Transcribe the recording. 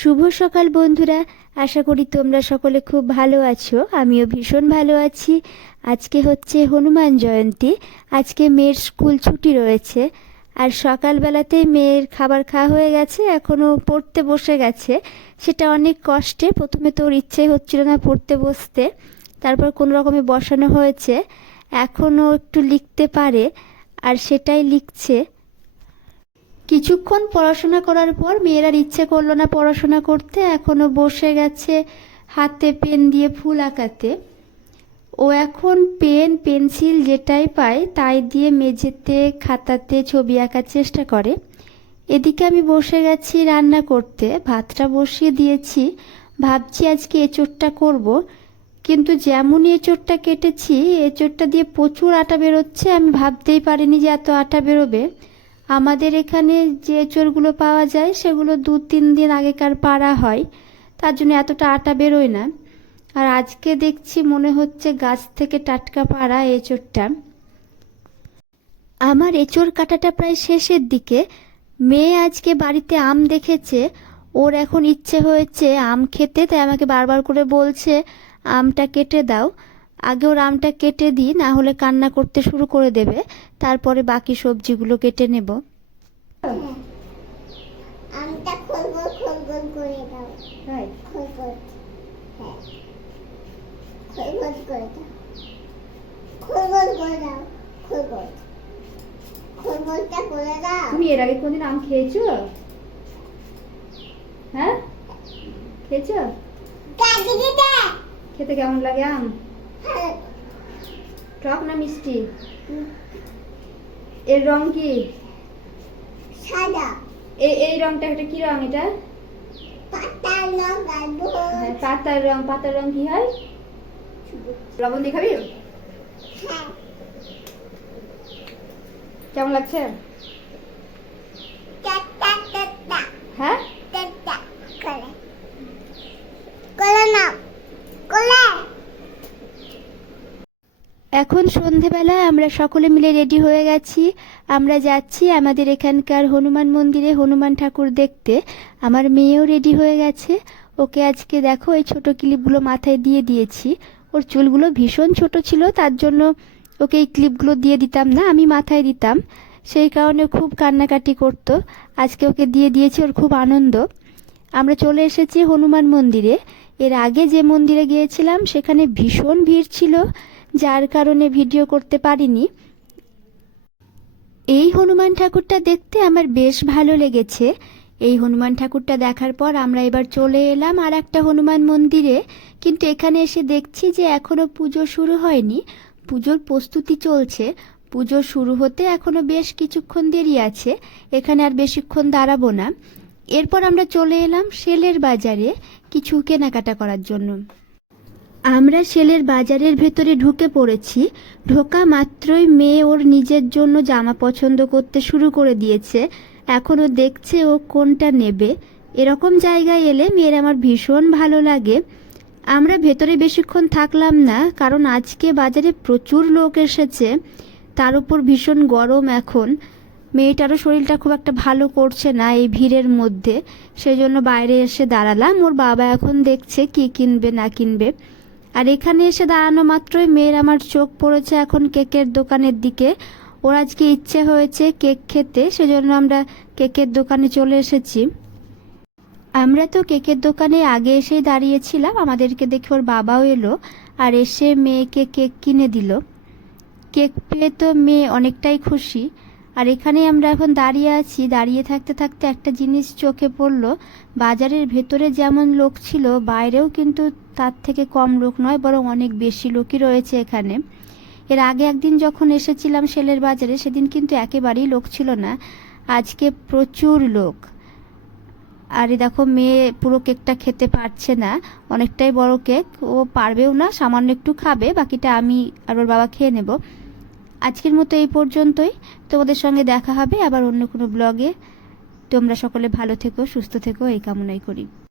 শুভ সকাল বন্ধুরা, আশা করি তোমরা সকলে খুব ভালো আছো। আমিও ভীষণ ভালো আছি। আজকে হচ্ছে হনুমান জয়ন্তী। আজকে মেয়ের স্কুল ছুটি রয়েছে, আর সকালবেলাতেই মেয়ের খাবার খাওয়া হয়ে গেছে, এখনও পড়তে বসে গেছে। সেটা অনেক কষ্টে। প্রথমে তো ওর ইচ্ছে হচ্ছিল না পড়তে বসতে, তারপর কোনো রকমে বসানো হয়েছে। এখনও একটু লিখতে পারে, আর সেটাই লিখছে। কিছুক্ষণ পড়াশোনা করার পর মেয়ের আর ইচ্ছে করলো না পড়াশোনা করতে, এখনও বসে গেছে হাতে পেন দিয়ে ফুল আঁকাতে। ও এখন পেন পেন্সিল যেটাই পায় তাই দিয়ে মেঝেতে খাতাতে ছবি আঁকার চেষ্টা করে। এদিকে আমি বসে গেছি রান্না করতে, ভাতটা বসিয়ে দিয়েছি। ভাবছি আজকে এঁচোড়টা করব, কিন্তু যেমনই এঁচোড়টা কেটেছি এঁচোড়টা দিয়ে প্রচুর আটা বেরোচ্ছে। আমি ভাবতেই পারিনি যে এত আটা বেরোবে। আমাদের এখানে যে এঁচোড়গুলো পাওয়া যায় সেগুলো 2-3 দিন আগেকার পাড়া হয়, তার জন্য এতটা আটা বেরোয় না। আর আজকে দেখছি মনে হচ্ছে গাছ থেকে টাটকা পাড়া এঁচোড়টা। আমার এঁচোড় কাটাটা প্রায় শেষের দিকে। মেয়ে আজকে বাড়িতে আম দেখেছে, ওর এখন ইচ্ছে হয়েছে আম খেতে, তাই আমাকে বারবার করে বলছে আমটা কেটে দাও। আগে ওর আমটা কেটে দিই, না হলে কান্না করতে শুরু করে দেবে। তারপরে বাকি সবজিগুলো কেটে নেব। আমটা খোল গোল করে দাও। তাই খোল গোল। হ্যাঁ, খোল গোল করে দাও। খোল গোল করে দাও। খোল গোল। খোল গোলটা করে দাও। তুমি এর আগে কোনদিন আম খেয়েছো? হ্যাঁ, খেয়েছো? কাটি দিতে। খেতে কেমন লাগে আম? ভালো। টক না মিষ্টি? এর রং কি? সাদা। এই রংটা একটা কি রং এটা? পাতা রং গাঢ়। হ্যাঁ, পাতার রং। পাতার রং কি হয়? লবণ দিয়ে খাবি? হ্যাঁ। কেমন লাগছে? Tata tata. হ্যাঁ, টাটা করে। করে নাও। করে। এখন সন্ধেবেলা আমরা সকলে মিলে রেডি হয়ে গেছি। আমরা যাচ্ছি আমাদের এখানকার হনুমান মন্দিরে হনুমান ঠাকুর দেখতে। আমার মেয়েও রেডি হয়ে গেছে। ওকে আজকে দেখো এই ছোট ক্লিপগুলো মাথায় দিয়ে দিয়েছি। ওর চুলগুলো ভীষণ ছোট ছিল, তার জন্য ওকে এই ক্লিপগুলো দিয়ে দিতাম না, আমি মাথায় দিতাম। সেই কারণে খুব কান্নাকাটি করতো। আজকে ওকে দিয়ে দিয়েছি, ওর খুব আনন্দ। আমরা চলে এসেছি হনুমান মন্দিরে। এর আগে যে মন্দিরে গিয়েছিলাম সেখানে ভীষণ ভিড় ছিল, যার কারণে ভিডিও করতে পারিনি। এই হনুমান ঠাকুরটা দেখতে আমার বেশ ভালো লেগেছে। এই হনুমান ঠাকুরটা দেখার পর আমরা এবার চলে এলাম আর একটা হনুমান মন্দিরে। কিন্তু এখানে এসে দেখছি যে এখনো পুজো শুরু হয়নি, পুজোর প্রস্তুতি চলছে। পুজো শুরু হতে এখনো বেশ কিছুক্ষণ দেরি আছে, এখানে আর বেশিক্ষণ দাঁড়াবো না। এরপর আমরা চলে এলাম সেলের বাজারে কিছু কেনাকাটা করার জন্য। আমরা সেলের বাজারের ভেতরে ঢুকে পড়েছি। ঢোকা মাত্রই মেয়ে ওর নিজের জন্য জামা পছন্দ করতে শুরু করে দিয়েছে। এখনও দেখছে ও কোনটা নেবে। এরকম জায়গায় এলে মেয়ের আমার ভীষণ ভালো লাগে। আমরা ভেতরে বেশিক্ষণ থাকলাম না, কারণ আজকে বাজারে প্রচুর লোক এসেছে, তার উপর ভীষণ গরম এখন। মেয়েটারও শরীরটা খুব একটা ভালো করছে না এই ভিড়ের মধ্যে, সেজন্য বাইরে এসে দাঁড়ালাম। ওর বাবা এখন দেখছে কি কিনবে না কিনবে। আর এখানে এসে দাঁড়ানো মাত্রই মেয়ের আমার চোখ পড়েছে এখন কেকের দোকানের দিকে। ওর আজকে ইচ্ছে হয়েছে কেক খেতে, সেজন্য আমরা কেকের দোকানে চলে এসেছি। আমরা তো কেকের দোকানে আগে এসেই দাঁড়িয়েছিলাম, আমাদেরকে দেখে ওর বাবাও এলো আর এসে মেয়েকে কেক কিনে দিল। কেক পেয়ে তো মেয়ে অনেকটাই খুশি। আর এখানে আমরা এখন দাঁড়িয়ে আছি। দাঁড়িয়ে থাকতে থাকতে একটা জিনিস চোখে পড়ল, বাজারের ভেতরে যেমন লোক ছিল বাইরেও কিন্তু তার থেকে কম লোক নয়, বরং অনেক বেশি লোকই রয়েছে এখানে। এর আগে একদিন যখন এসেছিলাম সেলের বাজারে সেদিন কিন্তু একেবারেই লোক ছিল না, আজকে প্রচুর লোক। আর দেখো মেয়ে পুরো কেকটা খেতে পারছে না, অনেকটাই বড় কেক, ও পারবেও না, সামান্য একটু খাবে, বাকিটা আমি আর ওর বাবা খেয়ে নেব। আজকের মতো এই পর্যন্তই। তোমাদের সঙ্গে দেখা হবে আবার অন্য কোনো ব্লগে। তোমরা সকলে ভালো থেকো, সুস্থ থেকো, এই কামনাই করি।